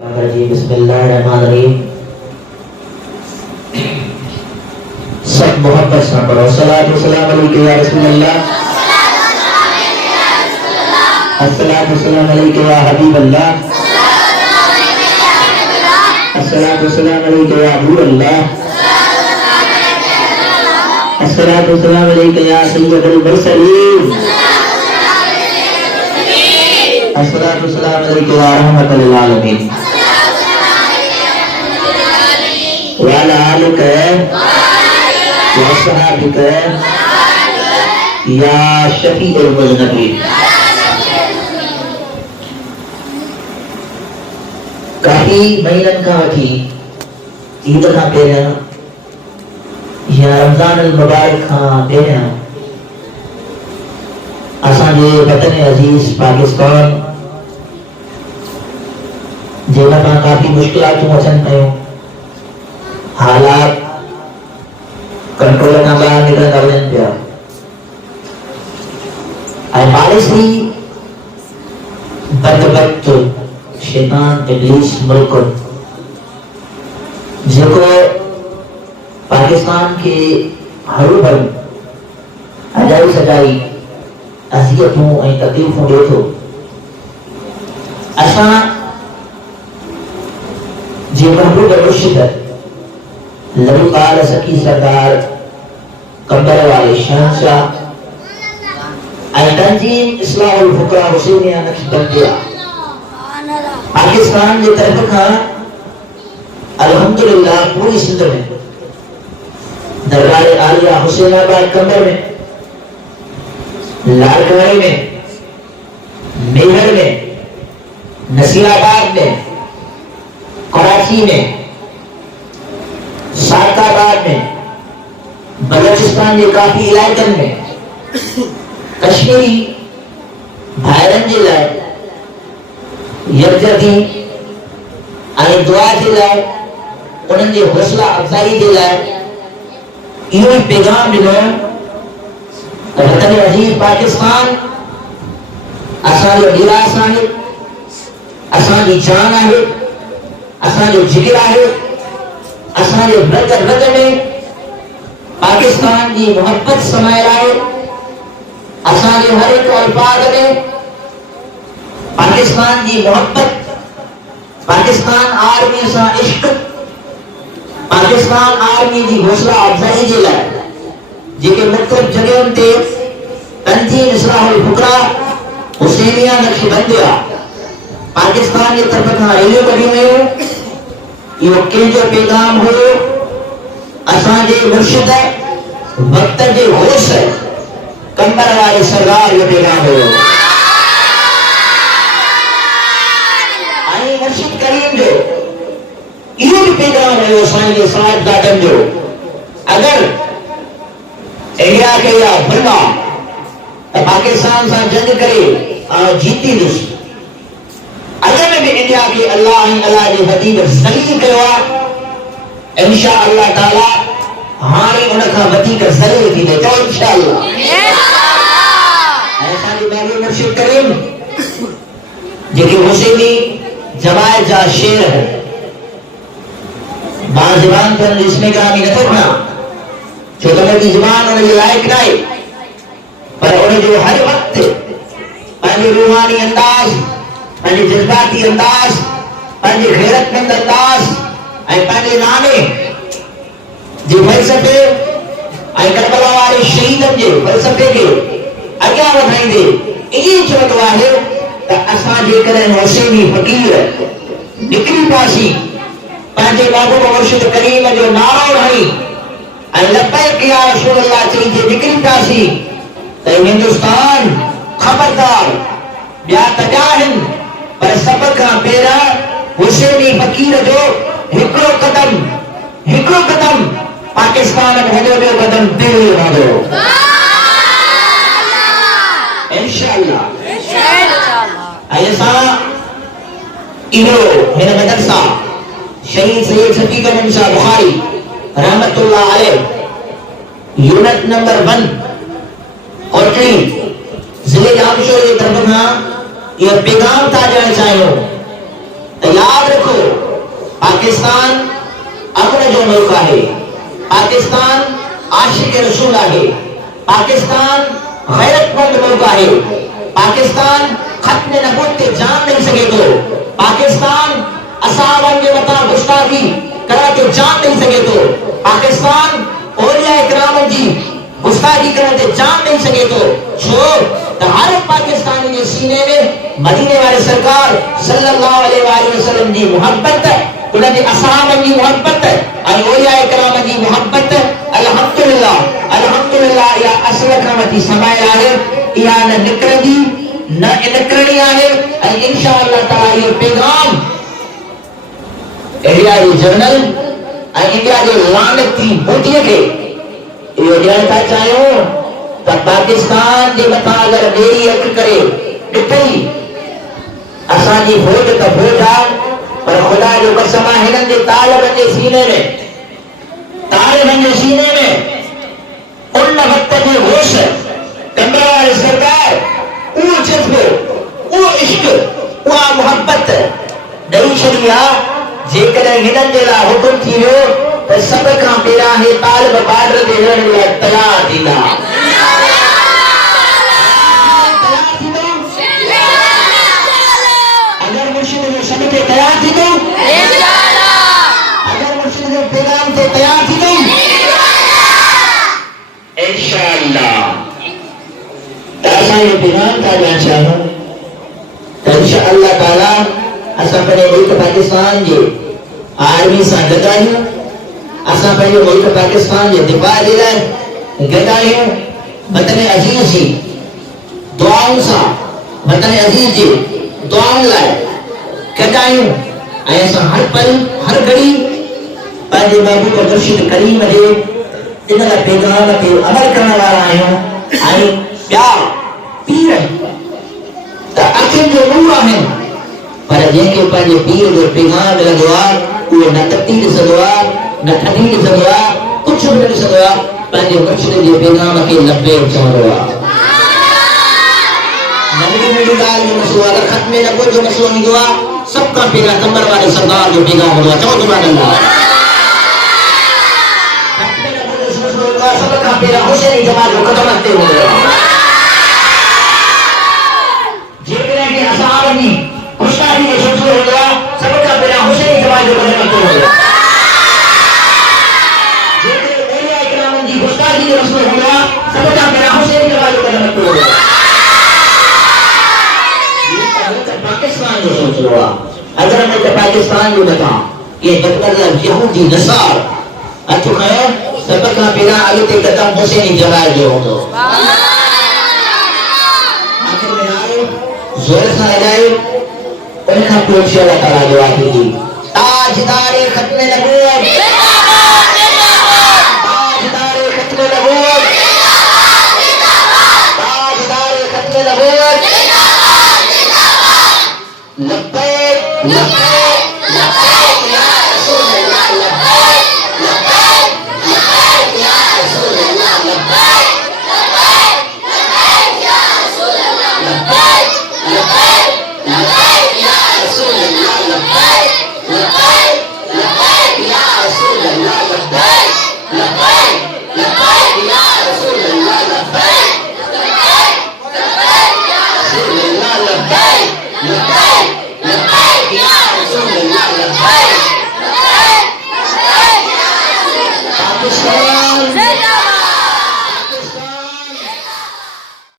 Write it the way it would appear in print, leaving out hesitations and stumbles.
जी बिस्मिल्लाहिर्रहमानिर्रहीम। सब मोहब्बत से पढ़ो। सलातु वस्सलाम अलैका या रसूलल्लाह, अस्सलातु वस्सलाम अलैका या हबीबल्लाह, अस्सलातु वस्सलाम अलैका या नूरल्लाह, अस्सलातु वस्सलाम अलैका या सय्यदुल मुरसलीन, अस्सलातु वस्सलाम अलैका या रहमतुल लिल आलमीन वाला आलिका व अस्हाबिका या शफीउल मुज़नबीन। काफ़ी महीननि खां वठी ईद खां पहिरियां या रमज़ान अल मुबारक खां पहिरियां असांजे वतन अज़ीज़ पाकिस्तान जे मथां काफ़ी मुश्किलातूं अचनि पियूं। हालात कंट्रोल खां ॿाहिरि निकिरंदा वञनि पिया ऐं पॉलिसी बदबख्त शैतान इब्लीस मुल्क जेको पाकिस्तान के हरू भरू अजाई सजाई अज़ियतूं ऐं तकलीफ़ूं ॾिए थो। असां जे महबूब मुर्शिद लबुकाल सकी सरदार कंबर वाले शहंशाह ऐं तंजीम इस्लाहुल फुकरा हुसैनिया नक्शबंदिया पाकिस्तान जे तरफ खां अल्हम्दुलिल्लाह पूरी सिंध में दरबार आलिया हुसैनाबाद कंबर में, लालगढ़ में, मेरठ में, नसीराबाद में, कराची में, साकाबाद में, बलोचिस्तान के काफी इलाक़नि में कश्मीरी भाइरनि जे लाइ यकजहती ऐं दुआ जे लाइ उन्हनि जे हौसला अफ़ज़ाई जे लाइ इहो ई पैगाम ॾिनो त वतन अज़ीज़ पाकिस्तान असांजो मीरास आहे, असांजी जान आहे, असांजो जिगर आहे। असांजे रग रग में पाकिस्तान की मोहब्बत समायल आहे। असांजे हर एक अल्फाज में पाकिस्तान की मोहब्बत, पाकिस्तान आर्मी से इश्क, पाकिस्तान आर्मी की हौसला अफ़ज़ाई के लिए जेके मुख्तलिफ़ जगहों ते तंजीम इस्लाहुल फुकरा हुसैनिया नक्शबंदिया पाकिस्तान की तरफ खां रैलियूं कढियूं वयूं। इहो कंहिंजो पैगाम हो? असांजे मुर्शिद वक्त जे होश कंबर वाले सरदार जो पैगाम हो। ऐं मुर्शिद करीम जो इहो भी पैगाम हो असांजे साहिबजादनि जो, अगर इंडिया के या भरना त पाकिस्तान सां जंग करे जीती ॾिस। अगर में भी इंडिया के अल्लाह ही अल्लाह जे हबीब ज़लील कयो आहे इंशाअल्लाह ताला हाणे उन खां वधीक ज़लील थी चओ इंशाअल्लाह। ऐं असांजे महबूब मुर्शिद करीम जेके हुसैनी जमायत जा शेर है बाज़बान थियनि जिसमें कामी नथो खणा छो त उनजी ज़बान उनजे लाइक़ न आहे, पर उनजो हर वक़्तु पंहिंजो रूहानी अंदाज़, पंहिंजे जज्बाती अंदाज़, पंहिंजे गैरतमंद अंदाज़ ऐं पंहिंजे नाले जे फ़लसफ़े ऐं करबला वारे शहीदनि जे फ़लसफ़े खे अॻियां वधाईंदे इएं चवंदो आहे त असां जेकॾहिं हुसैनी फ़क़ीर निकिरी पियासीं पंहिंजे महबूब मुर्शिद करीम जो नारो हणी ऐं लब्बैक या रसूलल्लाह चई जे निकिरी पियासीं त हिंदुस्तान ख़बरदार ॿिया त ॿिया आहिनि, पर सब का पेरा हुसैनी फ़कीर जो हिकिड़ो कदम पाकिस्तान में हलो, ॿियो कदम दिल्ली में हलो इंशाअल्लाह। ऐं असां इहो हिन मदरसा शहीद सैयद शफीक अहमद शाह बुखारी रहमतुल्लाह अलैह यूनिट नंबर 1 कोटली ज़िले जामशोर की तरफ खां ये पैगाम था ॾियणु चाहियूं त यादि रखो पाकिस्तान अमन जो मुल्क है, पाकिस्तान आशिक रसूल है, पाकिस्तान गैरतमंद मुल्क है, पाकिस्तान खत्म नबूत के जान नहीं सके तो, पाकिस्तान असावन के मता गुस्ताखी करा के जान नहीं सके तो, पाकिस्तान औलिया इकराम जी गुस्ताखी करा के जान नहीं सके तो, छो तो हर पाकिस्तानी के सीने में मदीने वाले सरकार सल्लल्लाहु अलैहि वसल्लम की मोहब्बत है, उनके असहाबन की मोहब्बत है, औलिया इकराम की मोहब्बत है। अल्हम्दुलिल्लाह अल्हम्दुलिल्लाह या असल रहमती समाया है, या न निकरदी न इनकरणी है, और इंशाअल्लाह ताला ये पैगाम इंडिया जो जर्नल और इंडिया जो लानती बूटिया के ये ॾियणु चाहियो तो पाकिस्तान जे मथा अगर मेरी अख करे ॾिठई असांजी वोट तो वोट आहे, पर खुदा जो कसम आहे हिननि जे तालिबनि जे सीने में, तालिबनि जे सीने में उन वक्त जे होश कमरा वाली सरकार वो जज्बो वो इश्क वो मोहब्बत ॾेई छॾी आहे। जेकॾहिं हिननि जे लाइ हुकुम थी वियो त सभ खां पहिरियां हे तालिब बॉर्डर ते विहण लाइ तयार थींदा। अगर मुर्शिद जो सभ ते तयार थींदो, अगर मुर्शिद जो पैगाम ते तयार थींदो इंशाअल्लाह, त असां इहो पैगाम था ॾियणु चाहियूं त इंशाअल्लाह ताला असां पंहिंजे मुल्क पाकिस्तान जे आर्मी सां गॾु आहियूं, असां पंहिंजे मुल्क पाकिस्तान जे दिफ़ा जे लाइ गॾु आहियूं, वतन अज़ीज़ जी दुआउनि सां, वतन अज़ीज़ जी दुआउनि लाइ गॾु आहियूं, ऐं असां हर पल हर घड़ी पंहिंजे महबूब मुर्शिद करीम जे इन पैगाम ते अमल करण वारा आहियूं। ऐं ॿिया पीर त अखियुनि जो नूर आहिनि, पर जंहिंखे पंहिंजे पीर जो पैगाम मिलंदो आहे उहो न तती ॾिसंदो आहे न थधी ॾिसंदो आहे, कुझु बि न ॾिसंदो आहे, पंहिंजे मुर्शिद जे पैगाम खे लबैक चवंदो आहे। नंढी नंढी ॻाल्हि जो मसइलो अगरि ख़त्म नबूवत जो मसइलो ईंदो आहे, सभ खां पहिरियां कमर वारे सरदार जो पैगाम हूंदो आहे। चओ सुभाणे अल्लाह। ख़त्म नबूवत जो मसइलो ईंदो आहे, सभ खां पहिरियां हुसैनी जमात जो क़दम ते हूंदो आहे। जेकॾहिं कि असां वञी गुस्ताखी जो सिलसिलो हूंदो आहे, सभ खां पहिरियां हुसैनी जमात जो क़दम ते हूंदो आहे। जेकॾहिं औलिया इकराम जी गुस्ताखी जो मसइलो हूंदो आहे, सभ खां पहिरियां हुसैनी जमात जो क़दम ते हूंदो आहे। पाकिस्तान जो सिलसिलो आहे। अगर मुल्क पाकिस्तान जो मथां ये बदमज़हब यहूदी नसार हथ खयो, सभ खां पहिरियां अॻिते क़दम हुसैनी जमात जो हूंदो। आख़िर में आयो ज़ोर सां लॻायो, उन खां पोइ इंशाअल्लाह ताला दुआ थींदी। ताजदारे ख़त्म नबूवत, ताजदारे ख़त्म नबूवत, ताजदारे ख़त्म नबूवत, लब्बैक लब्बैक लब्बैक या रसूल अल्लाह, लब्बैक लब्बैक लब्बैक या रसूल अल्लाह, लब्बैक लब्बैक लब्बैक या रसूल अल्लाह, लब्बैक लब्बैक लब्बैक या रसूल अल्लाह, लब्बैक लब्बैक लब्बैक या रसूल अल्लाह, लब्बैक लब्बैक लब्बैक या रसूल अल्लाह, लब्बैक लब्बैक लब्बैक या रसूल अल्लाह, लब्बैक लब्बैक लब्बैक या रसूल अल्लाह, लब्बैक लब्बैक लब्बैक या रसूल अल्लाह।